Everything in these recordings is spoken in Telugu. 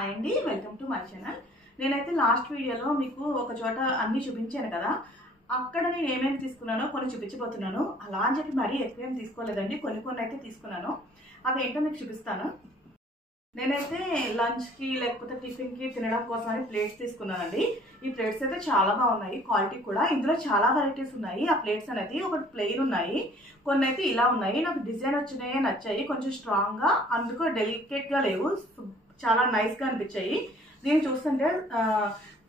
హాయ్ అండి, వెల్కమ్ టు మై ఛానల్. నేనైతే లాస్ట్ వీడియోలో మీకు ఒక చోట అన్నీ చూపించాను కదా, అక్కడ నేను ఏమేమి తీసుకున్నానో కొన్ని చూపించబోతున్నాను. అలా అని చెప్పి మరీ ఎక్కువ ఏం తీసుకోలేదండి, కొన్ని అయితే తీసుకున్నాను. అవి ఏంటో మీకు చూపిస్తాను. నేనైతే లంచ్కి లేకపోతే టిఫిన్కి తినడం కోసమని ప్లేట్స్ తీసుకున్నానండి. ఈ ప్లేట్స్ అయితే చాలా బాగున్నాయి, క్వాలిటీ కూడా. ఇందులో చాలా వెరైటీస్ ఉన్నాయి. ఆ ప్లేట్స్ అనేది ఒకటి ప్లెయిన్ ఉన్నాయి, కొన్ని అయితే ఇలా ఉన్నాయి. నాకు డిజైన్ వచ్చినాయి, నచ్చాయి. కొంచెం స్ట్రాంగ్గా, అందుకు డెలికేట్గా లేవు, చాలా నైస్గా అనిపించాయి. దీన్ని చూస్తుంటే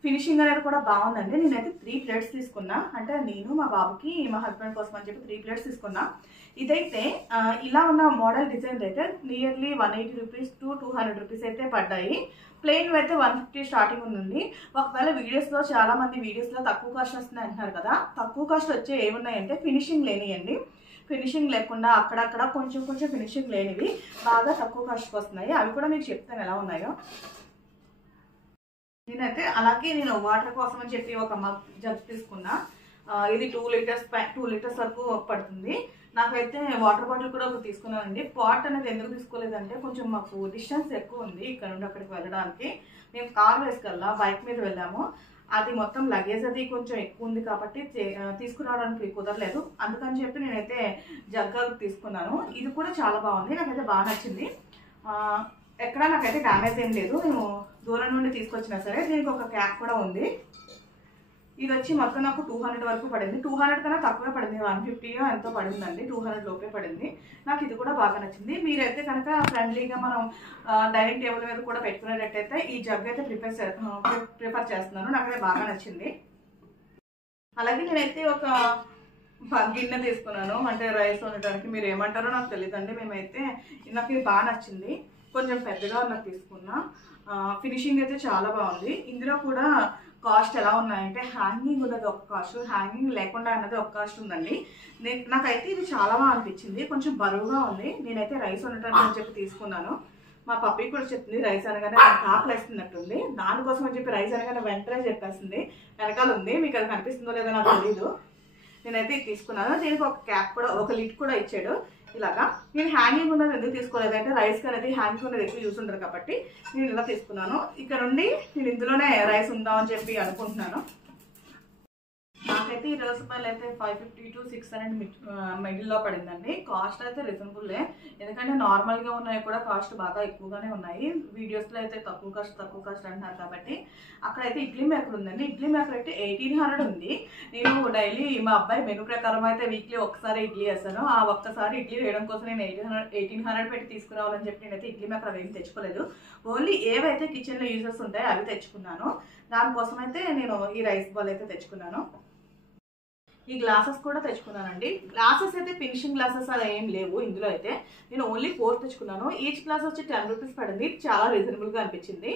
ఫినిషింగ్ అనేది కూడా బాగుందండి. నేనైతే 3 ప్లేట్స్ తీసుకున్నా. అంటే నేను, మా బాబుకి, మా హస్బెండ్ కోసం అని చెప్పి 3 ప్లేట్స్ తీసుకున్నా. ఇదైతే ఇలా ఉన్న మోడల్ డిజైన్ అయితే నియర్లీ 180 రూపీస్ టు 200 రూపీస్ అయితే పడ్డాయి. ప్లెయిన్ అయితే 150 స్టార్టింగ్ ఉంది. ఒకవేళ వీడియోస్లో చాలా మంది వీడియోస్లో తక్కువ కాస్ట్ వస్తున్నాయి అంటున్నారు కదా, తక్కువ కాస్ట్ వచ్చే ఏమున్నాయంటే ఫినిషింగ్ లేనియండి. ఫినిషింగ్ లేకుండా అక్కడక్కడ కొంచెం ఫినిషింగ్ లేనివి బాగా తక్కువ కాస్ట్కి వస్తున్నాయి. అవి కూడా మీకు చెప్తాను ఎలా ఉన్నాయో. నేనైతే అలాగే నేను వాటర్ కోసం అని చెప్పి ఒక జగ్ తీసుకున్నా. ఇది 2 లీటర్స్ వరకు పడుతుంది. నాకైతే వాటర్ బాటిల్ కూడా ఒకటి తీసుకున్నానండి. పాట్ అనేది ఎందుకు తీసుకోలేదంటే కొంచెం మాకు డిస్టెన్స్ ఎక్కువ ఉంది ఇక్కడ నుండి అక్కడికి వెళ్ళడానికి. మేము కార్ వేసుకెళ్ళా, బైక్ మీద వెళ్ళాము. అది మొత్తం లగేజ్ అది కొంచెం ఎక్కువ ఉంది కాబట్టి తీసుకురావడానికి కుదరలేదు. అందుకని చెప్పి నేనైతే జగ్గా తీసుకున్నాను. ఇది కూడా చాలా బాగుంది, నాకైతే బాగా నచ్చింది. ఎక్కడ నాకైతే డ్యామేజ్ ఏం లేదు. నేను దూరం నుండి తీసుకొచ్చినా సరే. దీనికి ఒక క్యాప్ కూడా ఉంది. ఇది వచ్చి మొత్తం నాకు 200 వరకు పడింది. 200 కన్నా తక్కువే పడింది, 150 ఎంతో పడిందండి. 200 లోపే పడింది. నాకు ఇది కూడా బాగా నచ్చింది. మీరైతే కనుక ఫ్రెండ్లీగా మనం డైనింగ్ టేబుల్ మీద కూడా పెట్టుకునేటట్టయితే ఈ జగ్ అయితే ప్రిఫర్ చేస్తున్నాను. నాకైతే బాగా నచ్చింది. అలాగే నేనైతే ఒక గిన్నె తీసుకున్నాను, అంటే రైస్ వండటానికి. మీరు ఏమంటారో నాకు తెలియదండి. మేమైతే నాకు ఇది బాగా నచ్చింది. కొంచెం పెద్దగా నాకు తీసుకున్నా. ఫినిషింగ్ అయితే చాలా బాగుంది. ఇందులో కూడా కాస్ట్ ఎలా ఉన్నాయంటే హ్యాంగింగ్ ఉన్నది ఒక కాస్ట్, హ్యాంగింగ్ లేకుండా అన్నది ఒక కాస్ట్ ఉందండి. నాకైతే ఇది చాలా బాగా అనిపించింది. కొంచెం బరువుగా ఉంది. నేనైతే రైస్ వండటానికి అని చెప్పి తీసుకున్నాను. మా పప్పి కూడా చెప్తుంది రైస్ అనగానే ఆకలి వేస్తున్నట్టుంది. దానికోసం అని చెప్పి రైస్ అనగానే వెంటనే చెప్పేస్తుంది. వెనకాల ఉంది, మీకు అది కనిపిస్తుందో లేదో నాకు తెలీదు. నేనైతే ఇది తీసుకున్నాను. దీనికి ఒక క్యాప్ కూడా, ఒక లిడ్ కూడా ఇచ్చాడు ఇలాగా. నేను హ్యాంగింగ్ ఉన్నది ఎందుకు తీసుకోలేదంటే రైస్కి అనేది హ్యాంగింగ్ ఉన్నది ఎక్కువ యూస్ ఉండదు కాబట్టి నేను ఇలా తీసుకున్నాను. ఇక్కడ నుండి నేను ఇందులోనే రైస్ ఉందామని చెప్పి అనుకుంటున్నాను. నాకైతే ఈ రూపాయలు అయితే 550 to 600 మిడిల్లో పడిందండి. కాస్ట్ అయితే రీజనబుల్లే, ఎందుకంటే నార్మల్గా ఉన్నాయి కూడా కాస్ట్ బాగా ఎక్కువగానే ఉన్నాయి. వీడియోస్లో అయితే తక్కువ కాస్ట్ అంటున్నారు కాబట్టి. అక్కడైతే ఇడ్లీ మేకర్ ఉందండి. ఇడ్లీ మేకర్ అయితే 1800 ఉంది. నేను డైలీ మా అబ్బాయి మెనూ ప్రకారం అయితే వీక్లీ ఒక్కసారి ఇడ్లీ వేస్తాను. ఆ ఒక్కసారి ఇడ్లీ వేయడం కోసం నేను 1800 పెట్టి తీసుకురావాలని చెప్పి నేనైతే ఇడ్లీ మేకర్ అవి ఏమి తెచ్చుకోలేదు. ఓన్లీ ఏవైతే కిచెన్లో యూజెస్ ఉంటాయో అవి తెచ్చుకున్నాను. దానికోసం అయితే నేను ఈ రైస్ బాల్ అయితే తెచ్చుకున్నాను. ఈ గ్లాసెస్ కూడా తెచ్చుకున్నానండి. గ్లాసెస్ అయితే ఫినిషింగ్ గ్లాసెస్ అలా ఏం లేవు ఇందులో అయితే. నేను ఓన్లీ 4 తెచ్చుకున్నాను. ఈచ్ గ్లాస్ వచ్చి 10 రూపీస్ పడింది. చాలా రీజనబుల్గా అనిపించింది.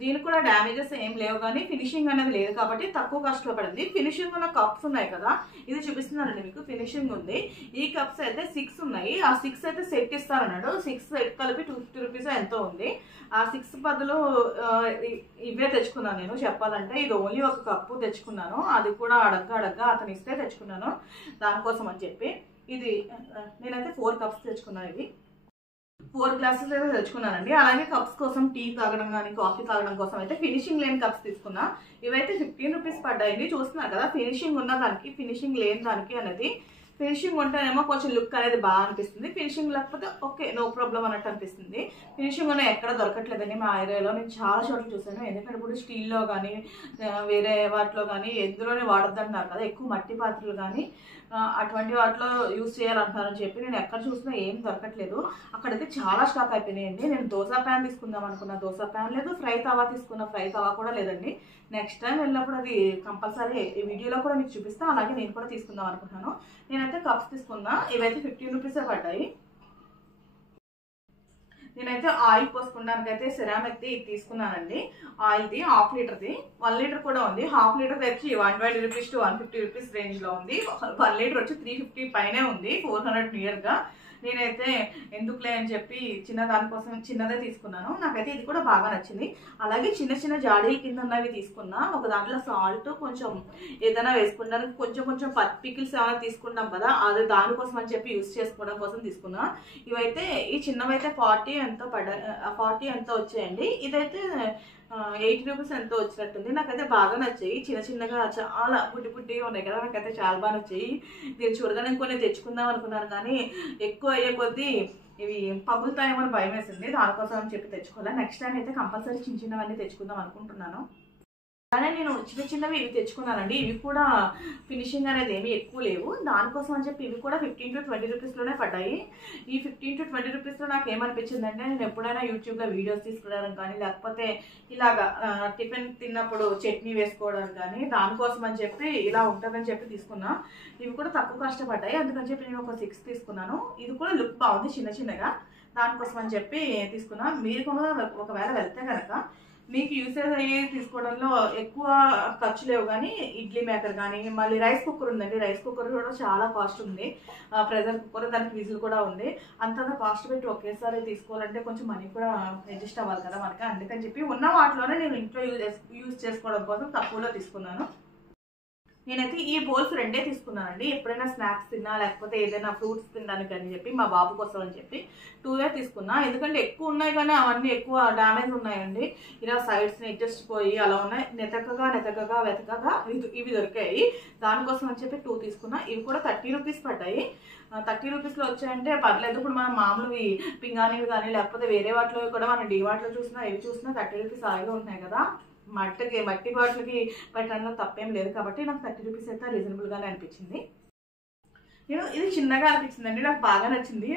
దీనికి కూడా డ్యామేజెస్ ఏం లేవు, కానీ ఫినిషింగ్ అనేది లేదు కాబట్టి తక్కువ కాస్ట్లో పడింది. ఫినిషింగ్ ఉన్న కప్స్ ఉన్నాయి కదా, ఇది చూపిస్తున్నానండి మీకు. ఫినిషింగ్ ఉంది. ఈ కప్స్ అయితే 6 ఉన్నాయి. ఆ 6 అయితే సెట్ ఇస్తారన్నాడు. 6 సెట్ కలిపి 250 రూపీస్ ఎంతో ఉంది. ఆ 6 బదులు ఇవే తెచ్చుకున్నాను నేను చెప్పాలంటే. ఇది ఓన్లీ ఒక కప్పు తెచ్చుకున్నాను, అది కూడా అడగ్గా అతను ఇస్తే తెచ్చుకున్నాను దానికోసం అని చెప్పి. ఇది నేనైతే 4 కప్స్ తెచ్చుకున్నాను. ఇది 4 గ్లాసెస్ అయితే తెచ్చుకున్నానండి. అలాగే కప్స్ కోసం టీ తాగడం కానీ కాఫీ తాగడం కోసం అయితే ఫినిషింగ్ లేని కప్స్ తీసుకున్నా. ఇవైతే 15 రూపీస్ పడ్డాయండి. చూస్తున్నారు కదా, ఫినిషింగ్ ఉన్న దానికి ఫినిషింగ్ లేని దానికి అనేది. ఫినిషింగ్ ఉంటేనేమో కొంచెం లుక్ అనేది బాగా అనిపిస్తుంది, ఫినిషింగ్ లేకపోతే ఓకే నో ప్రాబ్లం అన్నట్టు అనిపిస్తుంది. ఫినిషింగ్ అనేది ఎక్కడ దొరకట్లేదండి మా ఏరియాలో. నేను చాలా చోట్ల చూసాను. ఎందుకంటే ఇప్పుడు స్టీల్లో కానీ వేరే వాటిలో కానీ ఎందులోనే వాడొద్దంటున్నారు కదా, ఎక్కువ మట్టి పాత్రలు కానీ అటువంటి వాటిలో యూజ్ చేయాలంటున్నారని చెప్పి నేను ఎక్కడ చూసినా ఏం దొరకట్లేదు. అక్కడైతే చాలా స్టాక్ అయిపోయినాయండి. నేను దోశ ప్యాన్ తీసుకుందాం అనుకున్నా, దోశ ప్యాన్ లేదు. ఫ్రై తవా తీసుకున్న, ఫ్రై తవా కూడా లేదండి. నెక్స్ట్ టైం వెళ్ళినప్పుడు అది కంపల్సరీ ఈ వీడియోలో కూడా మీకు చూపిస్తాను. అలాగే నేను కూడా తీసుకుందాం అనుకుంటున్నాను. నేనైతే కప్స్ తీసుకున్నా. ఇవైతే 15 రూపీసే పడ్డాయి. నేనైతే ఆయిల్ పోసుకోవడానికి అయితే సిరామిక్ ఇది తీసుకున్నానండి. ఆయిల్ది 1/2 లీటర్ది. 1 లీటర్ కూడా ఉంది. 1/2 లీటర్ వచ్చి 120 రూపీస్ to 150 రూపీస్ రేంజ్లో ఉంది. 1 లీటర్ వచ్చి 350 పైనే ఉంది, 400 నియర్గా. నేనైతే ఎందుకులే అని చెప్పి చిన్న దానికోసం చిన్నదే తీసుకున్నాను. నాకైతే ఇది కూడా బాగా నచ్చింది. అలాగే చిన్న చిన్న జాడీల కింద ఉన్నవి తీసుకున్నా. ఒక దాంట్లో సాల్ట్ కొంచెం ఏదైనా వేసుకుంటానికి కొంచెం కొంచెం పికిల్స్ ఏమైనా తీసుకుంటాం కదా, అది దానికోసం అని చెప్పి యూస్ చేసుకోవడం కోసం తీసుకున్నా. ఇవైతే ఈ చిన్నవైతే 40 ఎంతో వచ్చాయండి. ఇదైతే 80 రూపీస్ ఎంతో వచ్చినట్టుంది. నాకైతే బాగా నచ్చాయి. చిన్న చిన్నగా చాలా బుడ్డిగా ఉన్నాయి కదా, నాకైతే చాలా బాగా నచ్చాయి. నేను చూడగానే కొన్ని తెచ్చుకుందాం అనుకున్నాను, కానీ ఎక్కువ అయ్యే కొద్దీ ఇవి పగులుతాయేమో భయం వేసింది. దానికోసం అని చెప్పి తెచ్చుకోవాలి. నెక్స్ట్ టైం అయితే కంపల్సరీ చిన్న చిన్నవన్నీ తెచ్చుకుందాం అనుకుంటున్నాను. అలానే నేను చిన్న చిన్నవి ఇవి తెచ్చుకున్నానండి. ఇవి కూడా ఫినిషింగ్ అనేది ఏమీ ఎక్కువ లేవు. దానికోసం అని చెప్పి ఇవి కూడా 15 to 20 రూపీస్లోనే పడ్డాయి. ఈ 15 to 20 రూపీస్లో నాకు ఏమనిపించిందంటే, నేను ఎప్పుడైనా యూట్యూబ్లో వీడియోస్ తీసుకోవడం కానీ, లేకపోతే ఇలాగా టిఫిన్ తిన్నప్పుడు చట్నీ వేసుకోవడం కానీ, దానికోసం అని చెప్పి ఇలా ఉంటుందని చెప్పి తీసుకున్నా. ఇవి కూడా తక్కువ కష్టపడ్డాయి, అందుకని చెప్పి నేను ఒక 6 తీసుకున్నాను. ఇది కూడా లుక్ బాగుంది చిన్న చిన్నగా, దానికోసం అని చెప్పి తీసుకున్నా. మీరు కూడా ఒకవేళ వెళ్తే కనుక మీకు యూసేజ్ అయ్యి తీసుకోవడంలో ఎక్కువ ఖర్చు లేవు, కానీ ఇడ్లీ మేకర్ కానీ, మళ్ళీ రైస్ కుక్కర్ ఉందండి. రైస్ కుక్కర్ కూడా చాలా కాస్ట్ ఉంది. ప్రెషర్ కుక్కర్, దానికి విజిల్ కూడా ఉంది. అంతంత కాస్ట్ పెట్టి ఒకేసారి తీసుకోవాలంటే కొంచెం మనీ కూడా అడ్జస్ట్ అవ్వాలి కదా మనకి. అందుకని చెప్పి ఉన్న వాటిలోనే నేను ఇంట్లో యూజ్ చేసుకోవడం కోసం తక్కువలో తీసుకున్నాను. నేనైతే ఈ బౌల్స్ 2 తీసుకున్నానండి. ఎప్పుడైనా స్నాక్స్ తిన్నా, లేకపోతే ఏదైనా ఫ్రూట్స్ తినడానికి అని చెప్పి మా బాబు కోసం అని చెప్పి 2 తీసుకున్నా. ఎందుకంటే ఎక్కువ ఉన్నాయి, కానీ అవన్నీ ఎక్కువ డ్యామేజ్ ఉన్నాయండి. ఇలా సైడ్స్ని అడ్జస్ట్ పోయి అలా ఉన్నాయి. వెతకగా ఇవి దొరికాయి. దానికోసం అని చెప్పి 2 తీసుకున్నా. ఇవి కూడా 30 రూపీస్ పడ్డాయి. 30 రూపీస్లో వచ్చాయంటే పర్లేదు. ఇప్పుడు మనం మామూలువి పింగాణివి కానీ, లేకపోతే వేరే వాటిలో కూడా మనం డీవాట్లో చూసినా ఇవి చూసినా 30 రూపీస్ హాయిగా ఉంటున్నాయి కదా. మట్టి బాటిల్కి పెట్టడంలో తప్పేం లేదు కాబట్టి నాకు 30 రూపీస్ అయితే రీజనబుల్గానే అనిపించింది. ఇది చిన్నగా అనిపించిందండి, నాకు బాగా నచ్చింది.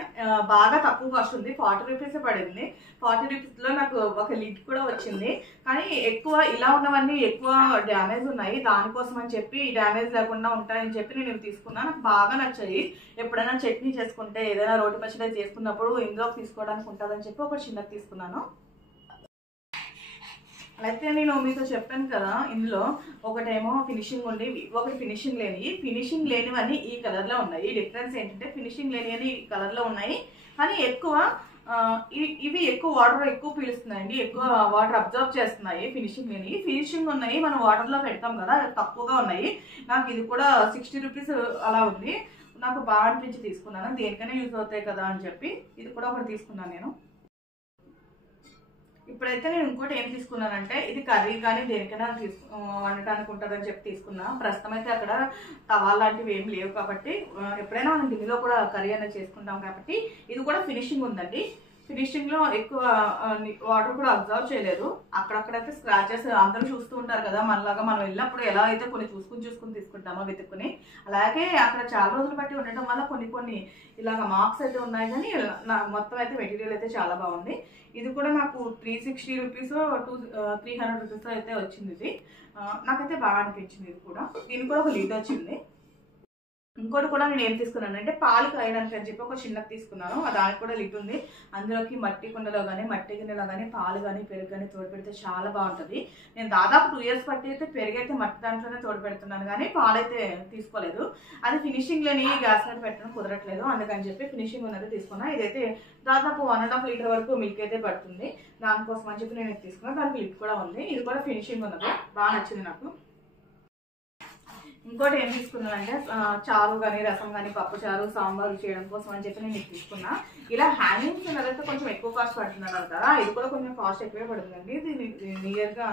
బాగా తక్కువ కాస్ట్ ఉంది, 40 రూపీస్ పడింది. 40 రూపీస్లో నాకు ఒక లిడ్ కూడా వచ్చింది. కానీ ఎక్కువ ఇలా ఉన్నవన్నీ ఎక్కువ డ్యామేజ్ ఉన్నాయి. దానికోసం అని చెప్పి డ్యామేజ్ లేకుండా ఉంటాయని చెప్పి నేను ఇవి తీసుకున్నా. నాకు బాగా నచ్చాయి. ఎప్పుడైనా చట్నీ చేసుకుంటే, ఏదైనా రోటి పచ్చడి చేసుకున్నప్పుడు ఇందులో తీసుకోవడానికి ఉంటుందని చెప్పి ఒక చిన్నది తీసుకున్నాను. అయితే నేను మీతో చెప్పాను కదా, ఇందులో ఒకటేమో ఫినిషింగ్ ఉండి, ఒకటి ఫినిషింగ్ లేనివన్నీ ఈ కలర్లో ఉన్నాయి. డిఫరెన్స్ ఏంటంటే ఫినిషింగ్ లేని అని ఈ కలర్లో ఉన్నాయి, కానీ ఎక్కువ ఇవి ఎక్కువ వాటర్ ఎక్కువ పీలుస్తున్నాయండి, ఎక్కువ వాటర్ అబ్జర్వ్ చేస్తున్నాయి. ఫినిషింగ్ ఉన్నాయి, మనం వాటర్లో పెడతాం కదా, తక్కువగా ఉన్నాయి. నాకు ఇది కూడా 60 రూపీస్ అలా ఉంది. నాకు బాగా అనిపించి తీసుకున్నాను. దేనికైనా యూజ్ అవుతాయి కదా అని చెప్పి ఇది కూడా ఒకటి తీసుకున్నాను నేను. ఇప్పుడైతే నేను ఇంకోటి ఏం తీసుకున్నానంటే, ఇది కర్రీ కానీ దేనికైనా వండటానికి ఉంటుందని చెప్పి తీసుకున్నా. ప్రస్తుతం అయితే అక్కడ తవా లాంటివి ఏం లేవు కాబట్టి, ఎప్పుడైనా మనం గిన్నెలో కూడా కర్రీ అనేది చేసుకుంటాం కాబట్టి. ఇది కూడా ఫినిషింగ్ ఉందండి. ఫినిషింగ్లో ఎక్కువ వాటర్ కూడా అబ్జర్వ్ చేయలేదు. అక్కడక్కడైతే స్క్రాచెస్ అందరూ చూస్తూ ఉంటారు కదా, మనలాగా మనం వెళ్ళినప్పుడు ఎలా అయితే కొన్ని చూసుకుని తీసుకుంటామో వెతుక్కుని, అలాగే అక్కడ చాలా రోజులు బట్టి ఉండటం వల్ల కొన్ని ఇలాగ మార్క్స్ అయితే ఉన్నాయి. కానీ మొత్తం అయితే మెటీరియల్ అయితే చాలా బాగుంది. ఇది కూడా నాకు 360 రూపీస్ 300 రూపీస్ అయితే వచ్చింది. ఇది నాకైతే బాగా అనిపించింది. ఇది కూడా దీనికి కూడా ఒక లీడ్ వచ్చింది. ఇంకోటి కూడా నేను ఏం తీసుకున్నానంటే, పాలు కాయడానికి అని చెప్పి ఒక చిన్నది తీసుకున్నాను. దానికి కూడా లిట్ ఉంది. అందులోకి మట్టి కుండలో కానీ, మట్టి గిన్నెలో కానీ పాలు కానీ, పెరుగు కానీ తోడు పెడితే చాలా బాగుంటుంది. నేను దాదాపు 2 years బట్టి అయితే పెరుగు అయితే మట్టి దాంట్లోనే తోడు పెడుతున్నాను, కానీ పాలైతే తీసుకోలేదు. అది ఫినిషింగ్ లేని గ్యాస్ మీద పెట్టడం కుదరట్లేదు, అందుకని చెప్పి ఫినిషింగ్ ఉన్నది తీసుకున్నా. ఇదైతే దాదాపు 1.5 లీటర్ వరకు మిల్క్ అయితే పడుతుంది. దానికోసం అని చెప్పి నేను తీసుకున్నాను. దానికి లిట్ కూడా ఉంది. ఇది కూడా ఫినిషింగ్ ఉన్నది, బాగా నచ్చింది నాకు. ఇంకోటి ఏం తీసుకున్నానంటే, చారు కానీ, రసం కానీ, పప్పు చారు, సాంబారు చేయడం కోసం అని చెప్పి నేను తీసుకున్నా. ఇలా హ్యాంగింగ్స్ ఉన్నదైతే కొంచెం ఎక్కువ కాస్ట్ పడుతున్నారు కదా, ఇది కూడా కొంచెం కాస్ట్ ఎక్కువే పడుతుందండి. ఇది నియర్గా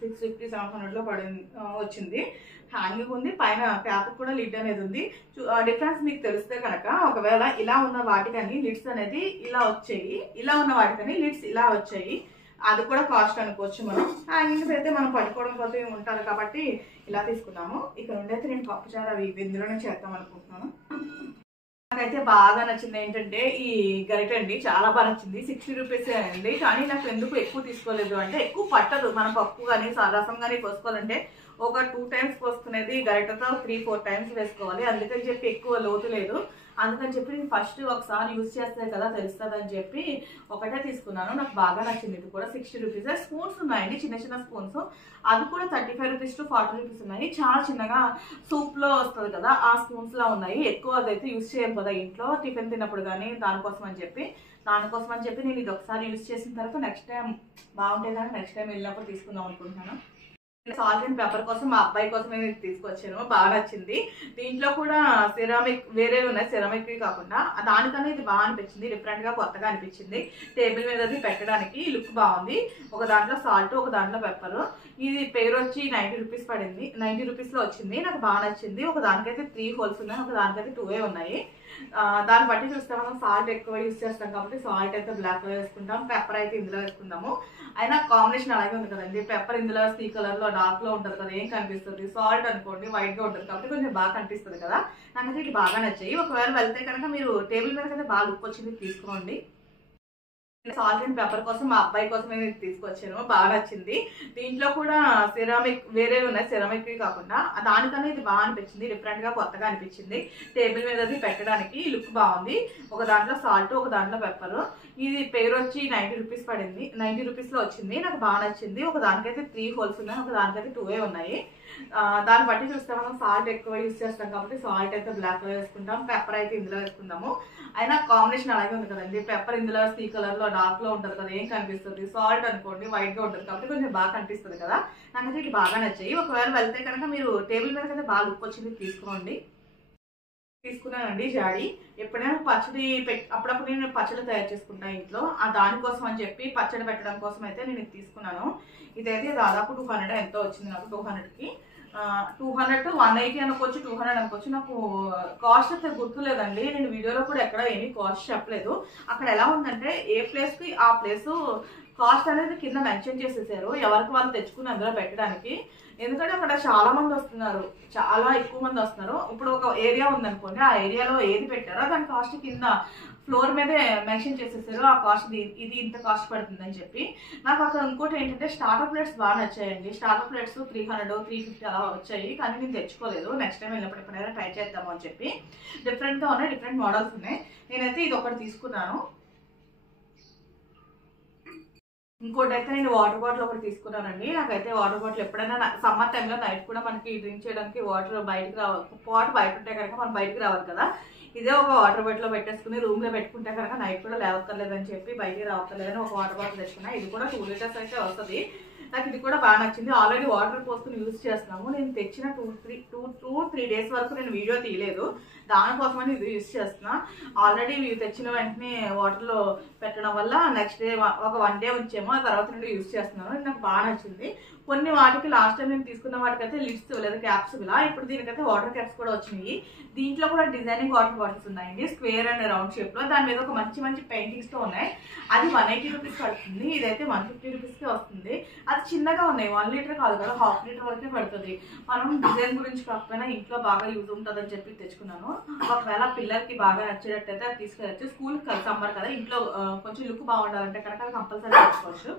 650-700లో వచ్చింది. హ్యాంగింగ్ ఉంది, పైన క్యాప్ కూడా లిడ్ అనేది ఉంది. డిఫరెన్స్ మీకు తెలిస్తే కనుక, ఒకవేళ ఇలా ఉన్న వాటికని లిడ్స్ అనేది ఇలా వచ్చాయి, ఇలా ఉన్న వాటికని లిడ్స్ ఇలా వచ్చాయి, అది కూడా కాస్ట్ అనుకోవచ్చు. మనం హ్యాంగింగ్స్ అయితే మనం పట్టుకోవడం కోసం ఉంటారు కాబట్టి ఇలా తీసుకున్నాము. ఇక్కడ ఉండైతే నేను పప్పుచారు అవి ఇందులోనే చేద్దాం అనుకుంటున్నాను. నాకైతే బాగా నచ్చింది ఏంటంటే ఈ గరిట అండి, చాలా బాగా నచ్చింది. 60 రూపీస్ అండి, కానీ నాకు ఎందుకు ఎక్కువ తీసుకోలేదు అంటే, ఎక్కువ పట్టదు. మనం పప్పు కానీ రసం కానీ పోసుకోవాలంటే ఒక 2 times పోసుకునేది గరిటతో 3-4 times వేసుకోవాలి. అందుకని చెప్పి ఎక్కువ లోతు లేదు. అందుకని చెప్పి నేను ఫస్ట్ ఒకసారి యూజ్ చేస్తే కదా తెలుస్తుంది అని చెప్పి ఒకటే తీసుకున్నాను. నాకు బాగా నచ్చింది. ఇది కూడా 60 రూపీస్. స్పూన్స్ ఉన్నాయండి, చిన్న చిన్న స్పూన్స్. అవి కూడా 35 రూపీస్ టు 40 రూపీస్ ఉన్నాయి. చాలా చిన్నగా సూప్లో వస్తుంది కదా ఆ స్పూన్స్లా ఉన్నాయి. ఎక్కువ అదైతే యూజ్ చేయం కదా ఇంట్లో టిఫిన్ తిన్నప్పుడు కానీ, దానికోసం అని చెప్పి నేను ఇది ఒకసారి యూజ్ చేసిన తర్వాత నెక్స్ట్ టైం బాగుంటుంది కానీ నెక్స్ట్ టైం వెళ్ళినప్పుడు తీసుకుందాం అనుకుంటున్నాను. సాల్ట్ అండ్ పెప్పర్ కోసం మా అబ్బాయి కోసం నేను తీసుకొచ్చాను. బాగా నచ్చింది. దీంట్లో కూడా సిరామిక్ వేరే ఉన్నాయి, సిరామిక్ కాకుండా. దానికన్నా ఇది బాగా అనిపించింది, డిఫరెంట్ గా కొత్తగా అనిపించింది. టేబుల్ మీద అది పెట్టడానికి లుక్ బాగుంది. ఒక దాంట్లో సాల్ట్, ఒక దాంట్లో పెప్పర్. ఇది పేరు వచ్చి 90 రూపీస్ పడింది. 90 రూపీస్ లో వచ్చింది. నాకు బాగా నచ్చింది. ఒక దానికైతే 3 హోల్స్ ఉన్నాయి, ఒక దానికైతే 2 ఉన్నాయి. దాన్ని బట్టి చూస్తే మనం సాల్ట్ ఎక్కువ యూజ్ చేస్తాం కాబట్టి సాల్ట్ అయితే బ్లాక్ లో వేసుకుంటాం, పెప్పర్ అయితే ఇందులో వేసుకుంటాము. అయినా కాంబినేషన్ అలాగే ఉంది కదండి. పెప్పర్ ఇందులో సీ కలర్ లో డార్క్ లో ఉంటుంది కదా, ఏం కనిపిస్తుంది. సాల్ట్ అనుకోండి వైట్ గా ఉంటుంది కాబట్టి కొంచెం బాగా కనిపిస్తుంది కదా. నాకైతే ఇది బాగా నచ్చాయి. ఒకవేళ వెళ్తే కనుక మీరు టేబుల్ మీద అయితే బాగా లుక్ వచ్చింది తీసుకోండి. సాల్ట్ అండ్ పెప్పర్ కోసం మా అబ్బాయి కోసం నేను తీసుకొచ్చాను. బాగా నచ్చింది. దీంట్లో కూడా సిరామిక్ వేరే ఉన్నాయి, సిరామిక్ కాకుండా. దానికన్నా ఇది బాగా అనిపించింది, డిఫరెంట్ గా కొత్తగా అనిపించింది. టేబుల్ మీద అది పెట్టడానికి లుక్ బాగుంది. ఒక దాంట్లో సాల్ట్, ఒక దాంట్లో పెప్పర్. ఇది పేరు వచ్చి 90 రూపీస్ పడింది. 90 రూపీస్ లో వచ్చింది. నాకు బాగా నచ్చింది. ఒక దానికైతే 3 హోల్స్ ఉన్నాయి, ఒక దానికైతే 2 ఉన్నాయి. దాన్ని బట్టి చూస్తే మనం సాల్ట్ ఎక్కువ యూజ్ చేస్తాం కాబట్టి సాల్ట్ అయితే బ్లాక్ లో వేసుకుంటాం, పెప్పర్ అయితే ఇందులో వేసుకుందాము. అయినా కాంబినేషన్ అలాగే ఉంది కదండి. పెప్పర్ ఇందులో సీ కలర్ లో డార్క్ లో ఉంటుంది కదా, ఏం కనిపిస్తుంది. సాల్ట్ అనుకోండి వైట్ గా ఉంటుంది కాబట్టి కొంచెం బాగా కనిపిస్తుంది కదా. నాకైతే ఇది బాగా నచ్చాయి. ఒకవేళ వెళ్తే కనుక మీరు టేబుల్ మీద అయితే బాగా లుక్ వచ్చింది తీసుకోండి. తీసుకున్నానండి జాడి. ఎప్పుడైనా పచ్చడి అప్పుడప్పుడు నేను పచ్చడి తయారు చేసుకుంటాను ఇంట్లో. దానికోసం అని చెప్పి పచ్చడి పెట్టడం కోసం అయితే నేను ఇది తీసుకున్నాను. ఇదైతే దాదాపు 200 ఎంతో వచ్చింది నాకు. 200కి 200 to 180 అనుకోవచ్చు, 200 అనుకోవచ్చు. నాకు కాస్ట్ అయితే గుర్తులేదండి. నేను వీడియోలో కూడా ఎక్కడ ఏమీ కాస్ట్ చెప్పలేదు. అక్కడ ఎలా ఉందంటే ఏ ప్లేస్ కి ఆ ప్లేస్ కాస్ట్ అనేది కింద మెన్షన్ చేసేసారు, ఎవరికి వాళ్ళు తెచ్చుకుని అందులో పెట్టడానికి. ఎందుకంటే అక్కడ చాలా మంది వస్తున్నారు, చాలా ఎక్కువ మంది వస్తున్నారు. ఇప్పుడు ఒక ఏరియా ఉందనుకోండి, ఆ ఏరియాలో ఏది పెట్టారో దాని కాస్ట్ కింద ఫ్లోర్ మీదే మెన్షన్ చేసేసారు. ఆ కాస్ట్ ఇది ఇంత కాస్ట్ పడుతుంది అని చెప్పి. నాకు అక్కడ ఇంకోటి ఏంటంటే స్టార్టర్ ప్లేట్స్ బాగా నచ్చాయండి. స్టార్టర్ ప్లేట్స్ 300, 350 అలా వచ్చాయి. కానీ నేను తెచ్చుకోలేదు. నెక్స్ట్ టైం వెళ్ళినప్పుడు ఎప్పుడైనా ట్రై చేద్దాము అని చెప్పి. డిఫరెంట్గా ఉన్నాయి, డిఫరెంట్ మోడల్స్ ఉన్నాయి. నేనైతే ఇది ఒకటి తీసుకున్నాను. ఇంకోటి అయితే నేను వాటర్ బాటిల్ ఒకటి తీసుకున్నానండి. నాకైతే వాటర్ బాటిల్ ఎప్పుడైనా సమ్మర్ టైంలో నైట్ కూడా మనకి డ్రింక్ చేయడానికి వాటర్ బయటకు రావాలి, పాట్ బయట ఉంటే కనుక మనం బయటకు రావాలి కదా. ఇదే ఒక వాటర్ బాటిల్ లో పెట్టేసుకుని రూమ్ లో పెట్టుకుంటే కనుక నైట్ కూడా లేవక్కర్లేదని చెప్పి బయటికి రావక్కర్లేదని ఒక వాటర్ బాటిల్ తెచ్చుకున్నా. ఇది కూడా 2 లీటర్స్ అయితే వస్తుంది. నాకు ఇది కూడా బాగా నచ్చింది. ఆల్రెడీ వాటర్ పోసుకుని యూజ్ చేస్తున్నాము. నేను తెచ్చిన 2-3 డేస్ వరకు నేను వీడియో తీయలేదు, దానికోసమని ఇది యూజ్ చేస్తున్నా. ఆల్రెడీ తెచ్చిన వెంటనే వాటర్లో పెట్టడం వల్ల నెక్స్ట్ డే ఒక 1 డే ఉంచేమో, ఆ తర్వాత నుండి యూజ్ చేస్తున్నాను. ఇది నాకు బాగా నచ్చింది. కొన్ని వాటికి లాస్ట్ టైం నేను తీసుకున్న వాటికైతే లిడ్స్ లేదా క్యాప్స్ ఇలా, ఇప్పుడు దీనికైతే వాటర్ క్యాప్స్ కూడా వచ్చినాయి. దీంట్లో కూడా డిజైనింగ్ వాటర్ బాటిల్స్ ఉన్నాయండి, స్క్వేర్ అండ్ రౌండ్ షేప్ లో. దాని మీద ఒక మంచి మంచి పెయింటింగ్స్ తో ఉన్నాయి. అది 180 రూపీస్ పడుతుంది. ఇదైతే 150 రూపీస్కే వస్తుంది. అది చిన్నగా ఉన్నాయి, 1 లీటర్ కాదు కదా, 1/2 లీటర్ వరకే పడుతుంది. మనం డిజైన్ గురించి కాకపోయినా ఇంట్లో బాగా యూజ్ ఉంటుంది అని చెప్పి తెచ్చుకున్నాను. ఒకవేళ పిల్లలకి బాగా నచ్చేటట్టయితే అది తీసుకెళ్ళచ్చు. స్కూల్ సమ్మర్ కదా, ఇంట్లో కొంచెం లుక్ బాగుండాలంటే కనుక కంపల్సరీ తెచ్చుకోవచ్చు.